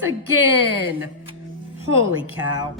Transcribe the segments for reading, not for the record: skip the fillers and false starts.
this again. Holy cow.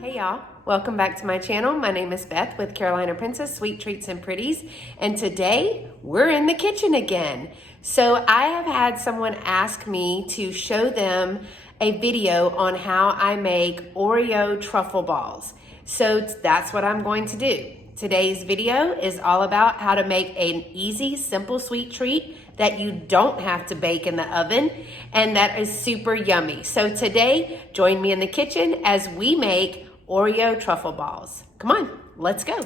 Hey y'all, welcome back to my channel. My name is Beth with Carolina Princess Sweet Treats and Pretties, and today we're in the kitchen again. So I have had someone ask me to show them a video on how I make Oreo truffle balls. So that's what I'm going to do. Today's video is all about how to make an easy, simple sweet treat that you don't have to bake in the oven and that is super yummy. So today, join me in the kitchen as we make Oreo truffle balls. Come on, let's go.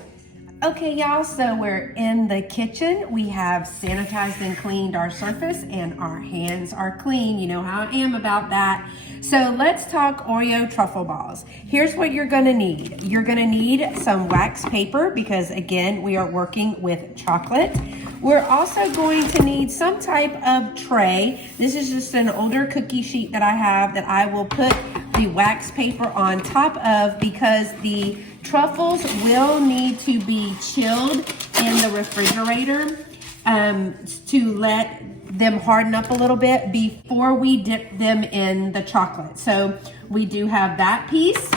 Okay, y'all, so we're in the kitchen. We have sanitized and cleaned our surface and our hands are clean. You know how I am about that. So let's talk Oreo truffle balls. Here's what you're gonna need. You're gonna need some wax paper because again, we are working with chocolate. We're also going to need some type of tray. This is just an older cookie sheet that I have that I will put the wax paper on top of because the truffles will need to be chilled in the refrigerator to let them harden up a little bit before we dip them in the chocolate. So we do have that piece.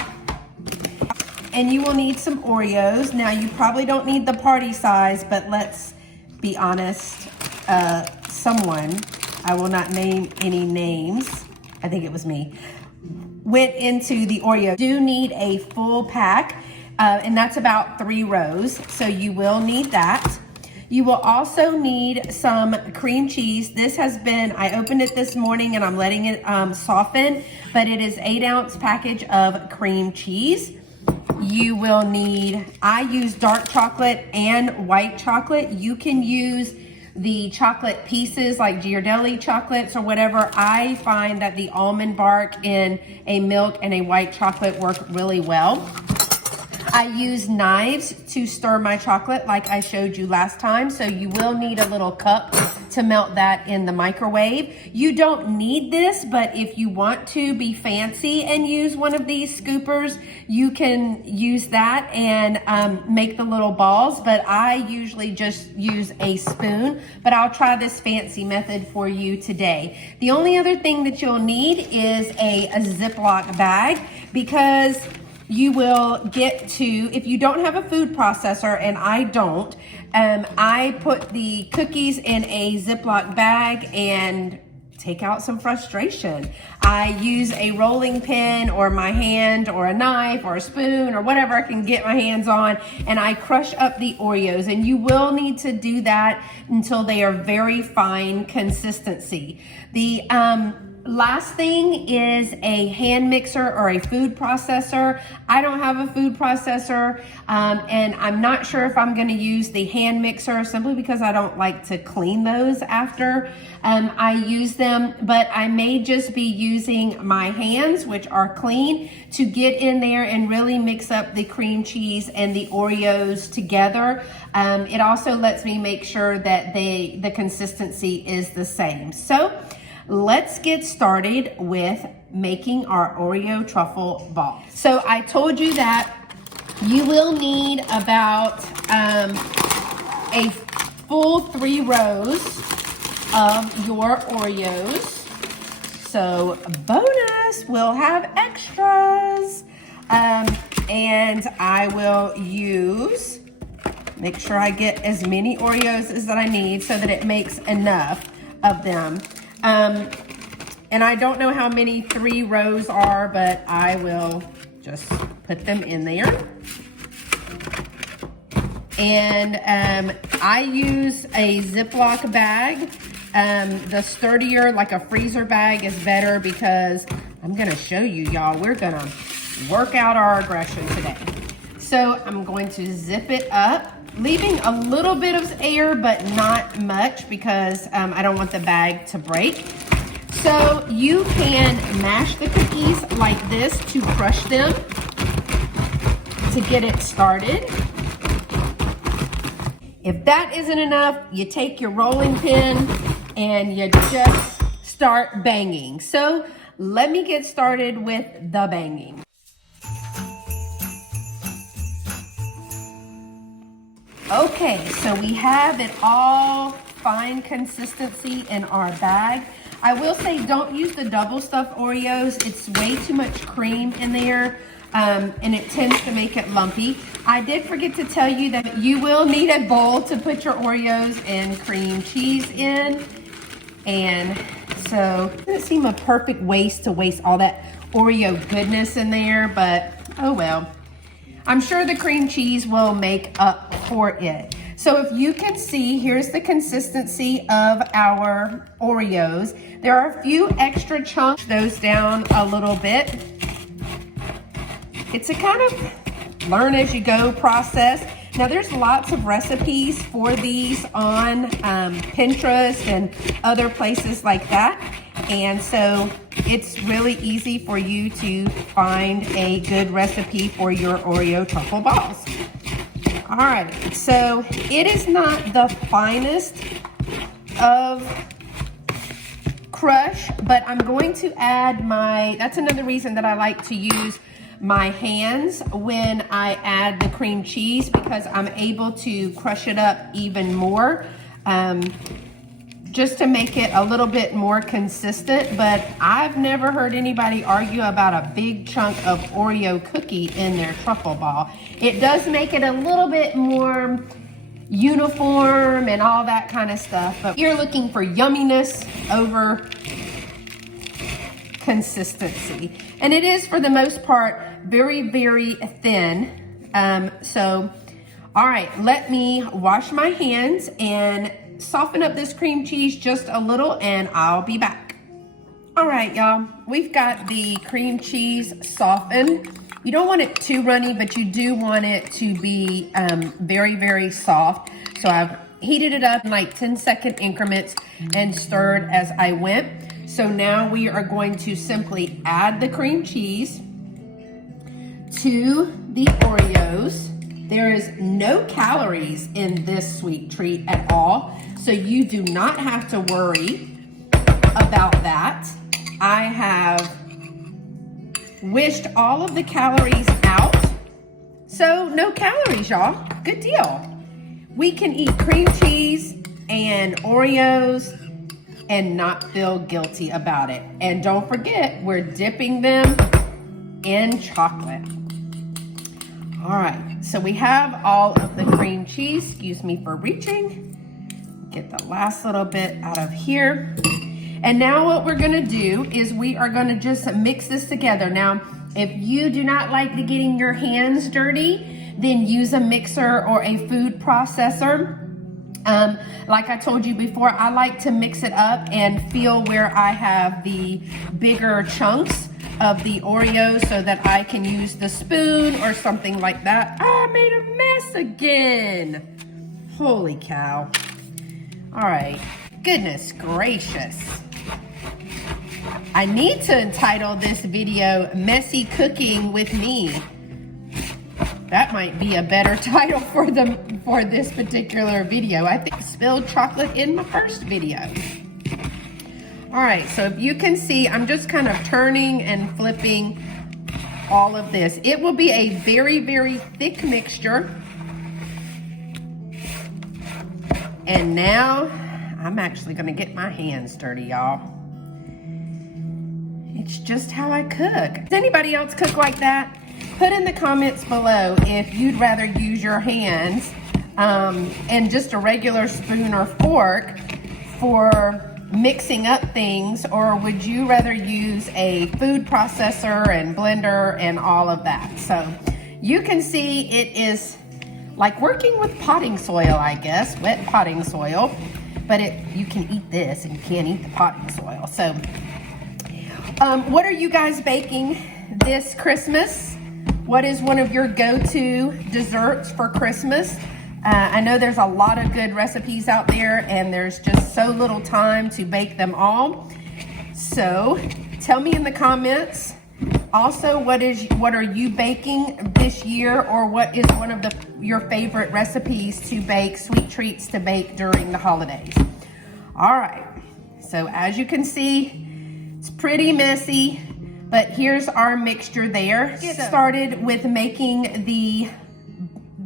And you will need some Oreos. Now you probably don't need the party size, but let's be honest, someone, I will not name any names, I think it was me, went into the Oreo. You do need a full pack, and that's about 3 rows, so you will need that. You will also need some cream cheese. This has been, I opened it this morning and I'm letting it soften, but it is 8-ounce package of cream cheese. You will need, I use dark chocolate and white chocolate. You can use the chocolate pieces like Ghirardelli chocolates or whatever. I find that the almond bark in a milk and a white chocolate work really well. I use knives to stir my chocolate like I showed you last time. So you will need a little cup to melt that in the microwave. You don't need this, but if you want to be fancy and use one of these scoopers, you can use that and make the little balls, but I usually just use a spoon, but I'll try this fancy method for you today. The only other thing that you'll need is a Ziploc bag because you will get to, if you don't have a food processor, and I don't, I put the cookies in a Ziploc bag and take out some frustration. I use a rolling pin or my hand or a knife or a spoon or whatever I can get my hands on, and I crush up the Oreos, and you will need to do that until they are very fine consistency. The last thing is a hand mixer or a food processor. I don't have a food processor, and I'm not sure if I'm gonna use the hand mixer simply because I don't like to clean those after I use them, but I may just be using my hands, which are clean, to get in there and really mix up the cream cheese and the Oreos together. It also lets me make sure that the consistency is the same. So let's get started with making our Oreo truffle ball. So I told you that you will need about a full 3 rows of your Oreos. So bonus, we'll have extras. And I will use, make sure I get as many Oreos as that I need so that it makes enough of them. And I don't know how many 3 rows are, but I will just put them in there. And I use a Ziploc bag. The sturdier, like a freezer bag, is better because I'm gonna show you, y'all. We're gonna work out our aggression today. So I'm going to zip it up, leaving a little bit of air, but not much because I don't want the bag to break. So you can mash the cookies like this to crush them to get it started. If that isn't enough, you take your rolling pin and you just start banging. So let me get started with the banging. Okay, so we have it all fine consistency in our bag. I will say don't use the double stuffed Oreos. It's way too much cream in there and it tends to make it lumpy. I did forget to tell you that you will need a bowl to put your Oreos and cream cheese in. And so it doesn't seem a perfect waste to waste all that Oreo goodness in there, but oh well. I'm sure the cream cheese will make up for it. So if you can see, here's the consistency of our Oreos. There are a few extra chunks, those down a little bit. It's a kind of learn as you go process. Now there's lots of recipes for these on Pinterest and other places like that. And so it's really easy for you to find a good recipe for your Oreo truffle balls. All right, so it is not the finest of crush, but I'm going to add that's another reason that I like to use my hands when I add the cream cheese, because I'm able to crush it up even more, just to make it a little bit more consistent. But I've never heard anybody argue about a big chunk of Oreo cookie in their truffle ball. It does make it a little bit more uniform and all that kind of stuff, but you're looking for yumminess over consistency. And it is, for the most part, very, very thin. So, all right, let me wash my hands and soften up this cream cheese just a little, and I'll be back. All right, y'all, we've got the cream cheese softened. You don't want it too runny, but you do want it to be very, very soft. So I've heated it up in like 10-second increments and stirred as I went. So now we are going to simply add the cream cheese to the Oreos. There is no calories in this sweet treat at all, so you do not have to worry about that. I have wished all of the calories out, so no calories, y'all. Good deal. We can eat cream cheese and Oreos and not feel guilty about it. And don't forget, we're dipping them in chocolate. All right, so we have all of the cream cheese. Excuse me for reaching. Get the last little bit out of here. And now what we're gonna do is we are gonna just mix this together. Now, if you do not like getting your hands dirty, then use a mixer or a food processor. Like I told you before, I like to mix it up and feel where I have the bigger chunks of the Oreos so that I can use the spoon or something like that. Oh, I made a mess again. Holy cow. All right, goodness gracious. I need to entitle this video Messy Cooking with Me. That might be a better title for this particular video. I think I spilled chocolate in my first video. All right, so if you can see, I'm just kind of turning and flipping all of this. It will be a very, very thick mixture. And now I'm actually gonna get my hands dirty, y'all. It's just how I cook. Does anybody else cook like that? Put in the comments below if you'd rather use your hands and just a regular spoon or fork for mixing up things, or would you rather use a food processor and blender and all of that? So you can see it is like working with potting soil, I guess, wet potting soil, but you can eat this and you can't eat the potting soil. So what are you guys baking this Christmas? What is one of your go-to desserts for Christmas? I know there's a lot of good recipes out there and there's just so little time to bake them all. So tell me in the comments. Also, what are you baking this year, or what is one of your favorite recipes to bake, sweet treats to bake during the holidays? All right, so as you can see, it's pretty messy, but here's our mixture there. Get started with making the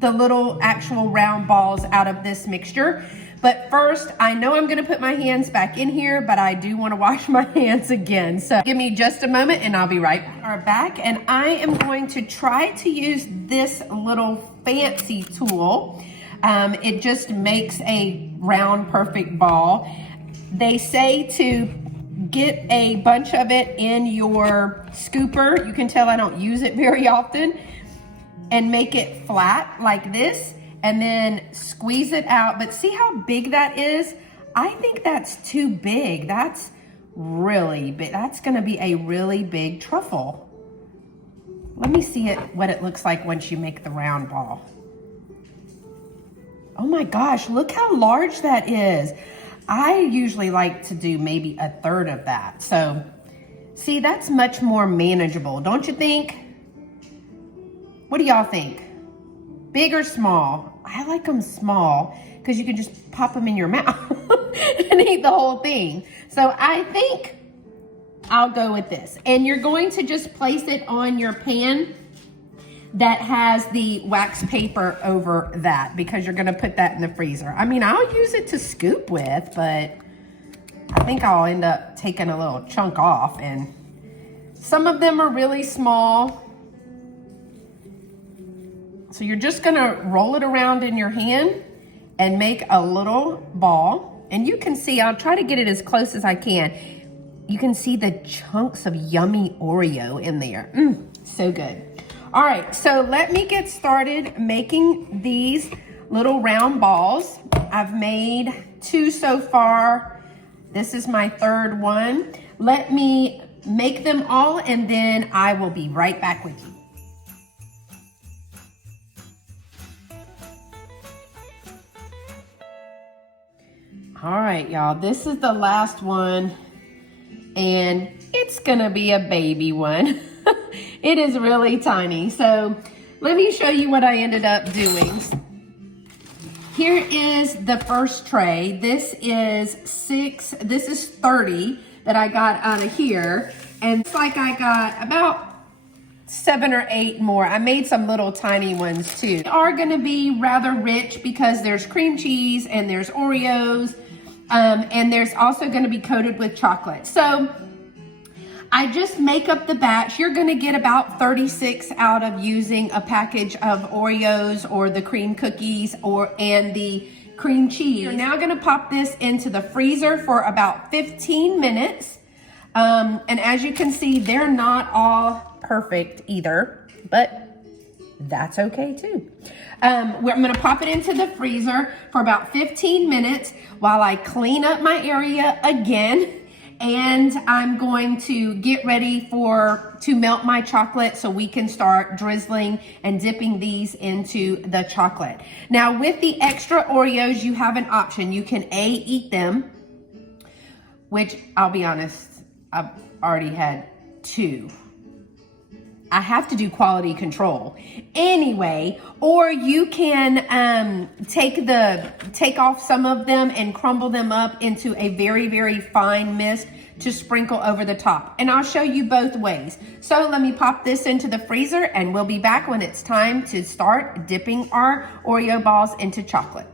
the little actual round balls out of this mixture. But first, I know I'm gonna put my hands back in here, but I do wanna wash my hands again. So give me just a moment and I'll be right back. And I am going to try to use this little fancy tool. It just makes a round, perfect ball. They say to get a bunch of it in your scooper. You can tell I don't use it very often. And make it flat like this. And then squeeze it out. But see how big that is? I think that's too big. That's really big. That's gonna be a really big truffle. Let me see what it looks like once you make the round ball. Oh my gosh, look how large that is. I usually like to do maybe a third of that. So see, that's much more manageable, don't you think? What do y'all think? Big or small? I like them small because you can just pop them in your mouth and eat the whole thing. So I think I'll go with this. And you're going to just place it on your pan that has the wax paper over that because you're gonna put that in the freezer. I mean, I'll use it to scoop with, but I think I'll end up taking a little chunk off. And some of them are really small. So you're just gonna roll it around in your hand and make a little ball. And you can see, I'll try to get it as close as I can. You can see the chunks of yummy Oreo in there. So good. All right, so let me get started making these little round balls. I've made 2 so far. This is my 3rd one. Let me make them all and then I will be right back with you. All right, y'all, this is the last one and it's gonna be a baby one. It is really tiny. So let me show you what I ended up doing. Here is the first tray. This is 30 that I got out of here. And it's like I got about 7 or 8 more. I made some little tiny ones too. They are gonna be rather rich because there's cream cheese and there's Oreos. And there's also gonna be coated with chocolate. So I just make up the batch. You're gonna get about 36 out of using a package of Oreos or the cream cookies and the cream cheese. You're now gonna pop this into the freezer for about 15 minutes. And as you can see, they're not all perfect either, but that's okay too. I'm gonna pop it into the freezer for about 15 minutes while I clean up my area again. And I'm going to get ready to melt my chocolate so we can start drizzling and dipping these into the chocolate. Now with the extra Oreos, you have an option. You can eat them, which I'll be honest, I've already had 2. I have to do quality control anyway, or you can take off some of them and crumble them up into a very, very fine mist to sprinkle over the top. And I'll show you both ways. So let me pop this into the freezer and we'll be back when it's time to start dipping our Oreo balls into chocolate.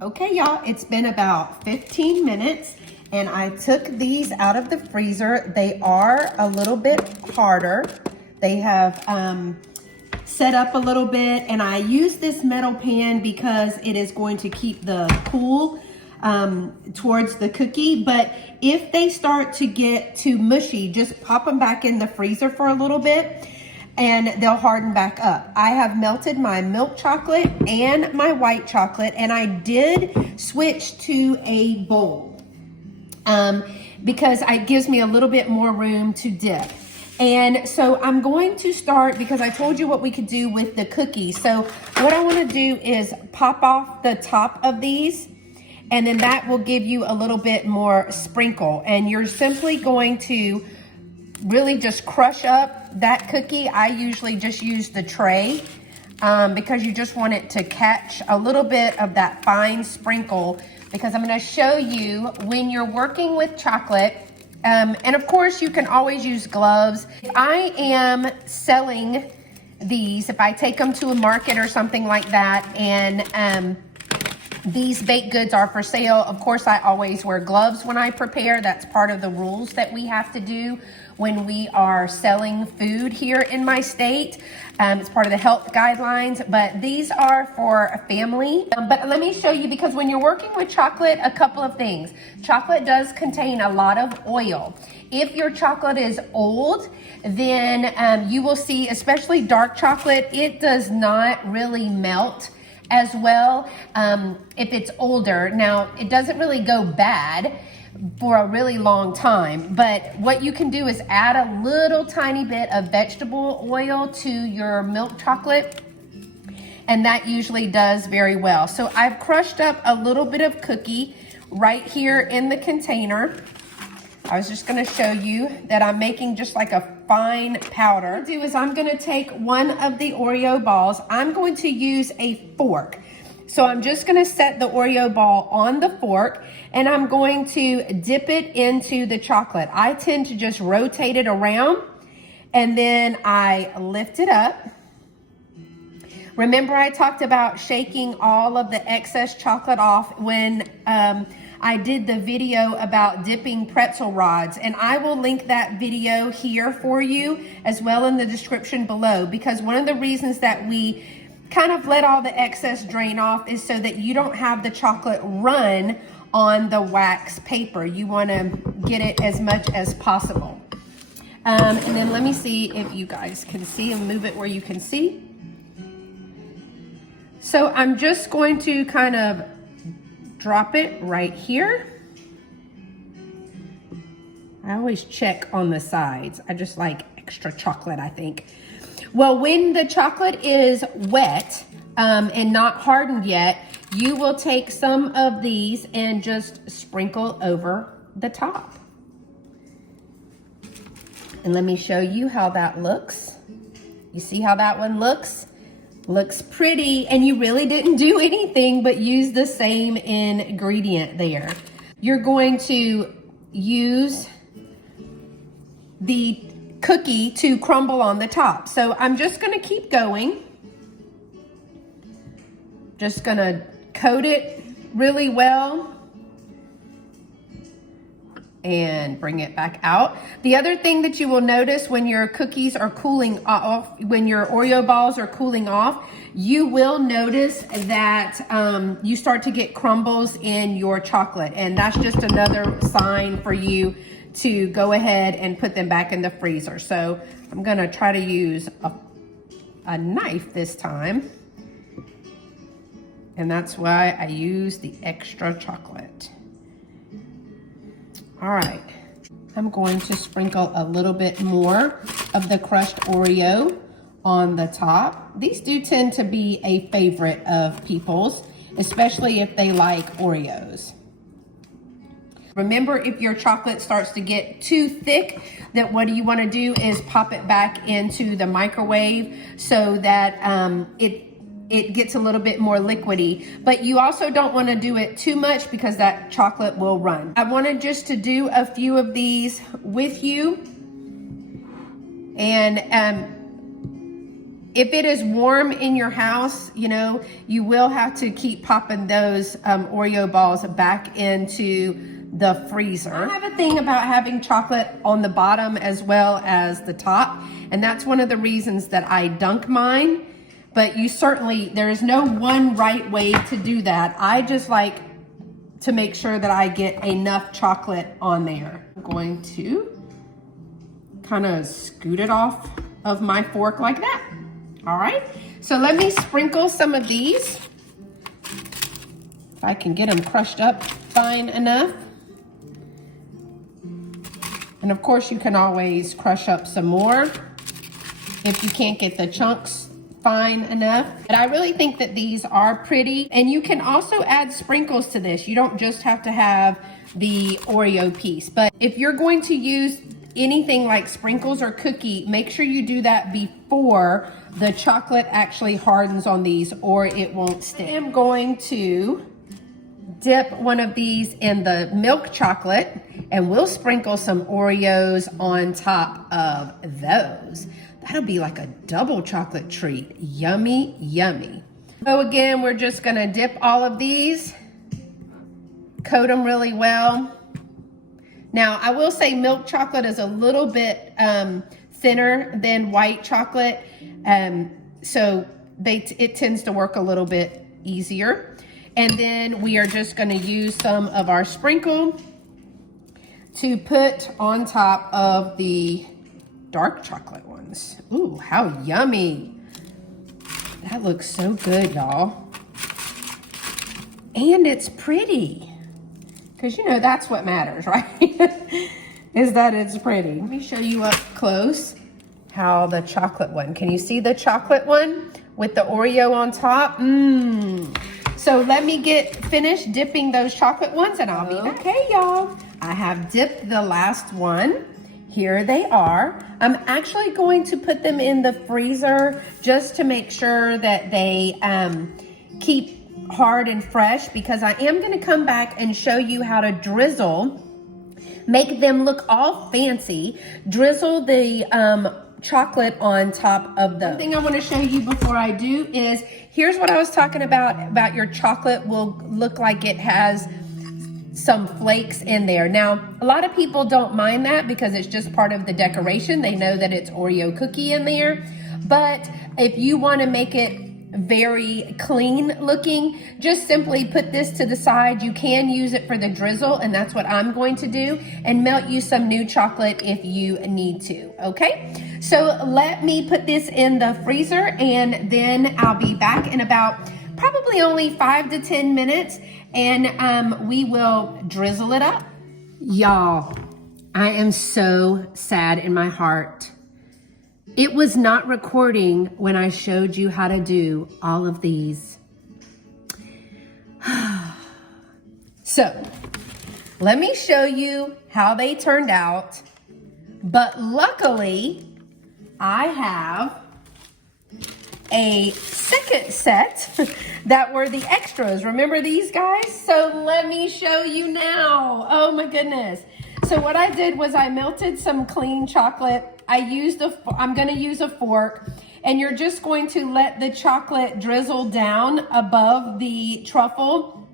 Okay, y'all, it's been about 15 minutes. And I took these out of the freezer. They are a little bit harder. They have set up a little bit, and I use this metal pan because it is going to keep the cool towards the cookie. But if they start to get too mushy, just pop them back in the freezer for a little bit and they'll harden back up. I have melted my milk chocolate and my white chocolate, and I did switch to a bowl. Because it gives me a little bit more room to dip. And so I'm going to start, because I told you what we could do with the cookies. So what I want to do is pop off the top of these, and then that will give you a little bit more sprinkle. And you're simply going to really just crush up that cookie. I usually just use the tray because you just want it to catch a little bit of that fine sprinkle, because I'm going to show you when you're working with chocolate, and of course you can always use gloves. If I am selling these, if I take them to a market or something like that, and these baked goods are for sale, of course I always wear gloves when I prepare. That's part of the rules that we have to do when we are selling food here in my state. It's part of the health guidelines, but these are for a family. But let me show you, because when you're working with chocolate, a couple of things. Chocolate does contain a lot of oil. If your chocolate is old, then you will see, especially dark chocolate, it does not really melt as well if it's older. Now, it doesn't really go bad for a really long time, but what you can do is add a little tiny bit of vegetable oil to your milk chocolate, and that usually does very well. So I've crushed up a little bit of cookie right here in the container. I was just gonna show you that I'm making just like a fine powder. What I'm gonna do is I'm gonna take one of the Oreo balls. I'm going to use a fork. So I'm just gonna set the Oreo ball on the fork, and I'm going to dip it into the chocolate. I tend to just rotate it around, and then I lift it up. Remember, I talked about shaking all of the excess chocolate off when I did the video about dipping pretzel rods, and I will link that video here for you as well in the description below, because one of the reasons that we kind of let all the excess drain off is so that you don't have the chocolate run on the wax paper. You want to get it as much as possible. And then let me see if you guys can see, and move it where you can see. So I'm just going to kind of drop it right here. I always check on the sides. I just like extra chocolate, I think. Well, when the chocolate is wet and not hardened yet, you will take some of these and just sprinkle over the top. And let me show you how that looks. You see how that one looks? Looks pretty, and you really didn't do anything but use the same ingredient there. You're going to use the cookie to crumble on the top. So I'm just gonna keep going. Just gonna coat it really well and bring it back out. The other thing that you will notice when your cookies are cooling off, when your Oreo balls are cooling off, you will notice that you start to get crumbles in your chocolate, and that's just another sign for you to go ahead and put them back in the freezer. So I'm gonna try to use a knife this time, and that's why I use the extra chocolate. All right, I'm going to sprinkle a little bit more of the crushed Oreo on the top. These do tend to be a favorite of people's, especially if they like Oreos. Remember, if your chocolate starts to get too thick, that what you want to do is pop it back into the microwave so that it gets a little bit more liquidy. But you also don't want to do it too much because that chocolate will run. I wanted just to do a few of these with you. And if it is warm in your house, you know, you will have to keep popping those Oreo balls back into the freezer. I have a thing about having chocolate on the bottom as well as the top, and that's one of the reasons that I dunk mine. But you certainly, there is no one right way to do that. I just like to make sure that I get enough chocolate on there. I'm going to kind of scoot it off of my fork like that. All right, so let me sprinkle some of these. If I can get them crushed up fine enough. And of course you can always crush up some more if you can't get the chunks fine enough. But I really think that these are pretty, and you can also add sprinkles to this. You don't just have to have the Oreo piece, but if you're going to use anything like sprinkles or cookie, make sure you do that before the chocolate actually hardens on these, or it won't stick. I am going to dip one of these in the milk chocolate, and we'll sprinkle some Oreos on top of those. That'll be like a double chocolate treat. Yummy, yummy. So again, we're just gonna dip all of these, coat them really well. Now, I will say milk chocolate is a little bit thinner than white chocolate, so it tends to work a little bit easier. And then we are just gonna use some of our sprinkle to put on top of the dark chocolate ones. Ooh, how yummy. That looks so good, y'all. And it's pretty. Because you know, that's what matters, right? Is that it's pretty. Let me show you up close how the chocolate one, can you see the chocolate one with the Oreo on top? So let me get finished dipping those chocolate ones and I'll be back. Okay, y'all. I have dipped the last one. Here they are. I'm actually going to put them in the freezer just to make sure that they keep hard and fresh, because I am going to come back and show you how to drizzle, make them look all fancy, drizzle the chocolate on top of the. One thing I want to show you before I do is, here's what I was talking about your chocolate will look like it has some flakes in there. Now, a lot of people don't mind that because it's just part of the decoration. They know that it's Oreo cookie in there. But if you want to make it very clean looking, just simply put this to the side. You can use it for the drizzle, and that's what I'm going to do, and melt you some new chocolate if you need to. Okay, so let me put this in the freezer, and then I'll be back in about probably only 5 to 10 minutes, and we will drizzle it up. Y'all, I am so sad in my heart. It was not recording when I showed you how to do all of these. So, let me show you how they turned out. But luckily, I have a second set that were the extras. Remember these guys? So let me show you now. Oh my goodness. So what I did was I melted some clean chocolate. I'm gonna use a fork, and you're just going to let the chocolate drizzle down above the truffle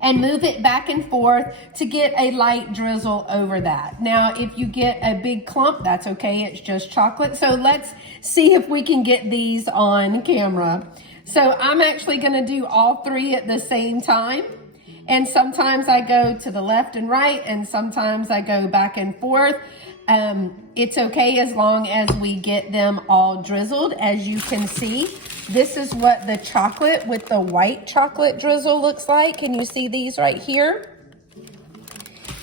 and move it back and forth to get a light drizzle over that. Now, if you get a big clump, that's okay, it's just chocolate. So let's see if we can get these on camera. So I'm actually gonna do all three at the same time. And sometimes I go to the left and right, and sometimes I go back and forth. It's okay as long as we get them all drizzled. As you can see, this is what the chocolate with the white chocolate drizzle looks like. Can you see these right here?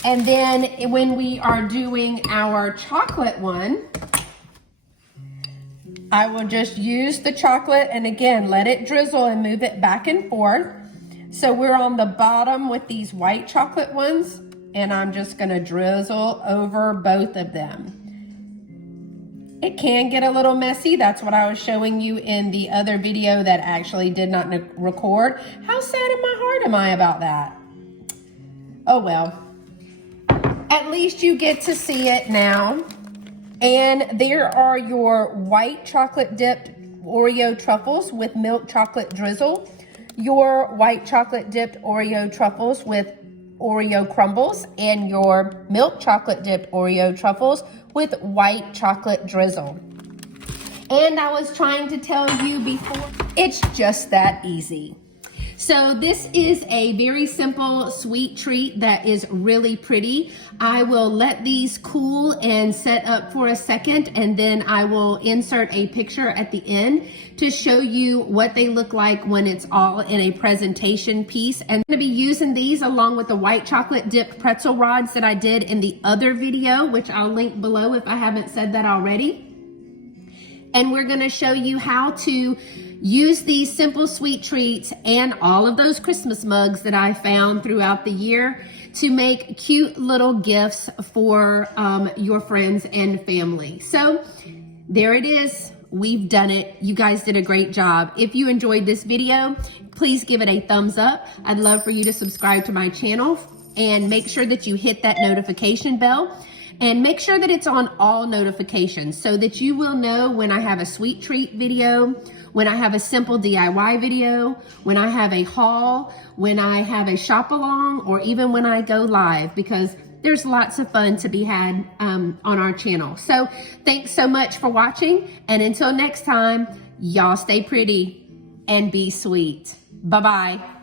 And then when we are doing our chocolate one, I will just use the chocolate and again, let it drizzle and move it back and forth. So we're on the bottom with these white chocolate ones, and I'm just gonna drizzle over both of them. It can get a little messy. That's what I was showing you in the other video that actually did not record. How sad in my heart am I about that? Oh well. At least you get to see it now. And there are your white chocolate dipped Oreo truffles with milk chocolate drizzle, your white chocolate dipped Oreo truffles with Oreo crumbles, and your milk chocolate dipped Oreo truffles with white chocolate drizzle. And I was trying to tell you before, it's just that easy. So this is a very simple sweet treat that is really pretty. I will let these cool and set up for a second, and then I will insert a picture at the end to show you what they look like when it's all in a presentation piece. And I'm gonna be using these along with the white chocolate dipped pretzel rods that I did in the other video, which I'll link below if I haven't said that already. And we're gonna show you how to use these simple sweet treats and all of those Christmas mugs that I found throughout the year to make cute little gifts for your friends and family. So there it is. We've done it. You guys did a great job. If you enjoyed this video, please give it a thumbs up. I'd love for you to subscribe to my channel and make sure that you hit that notification bell. And make sure that it's on all notifications so that you will know when I have a sweet treat video, when I have a simple DIY video, when I have a haul, when I have a shop along, or even when I go live, because there's lots of fun to be had on our channel. So thanks so much for watching. And until next time, y'all stay pretty and be sweet. Bye-bye.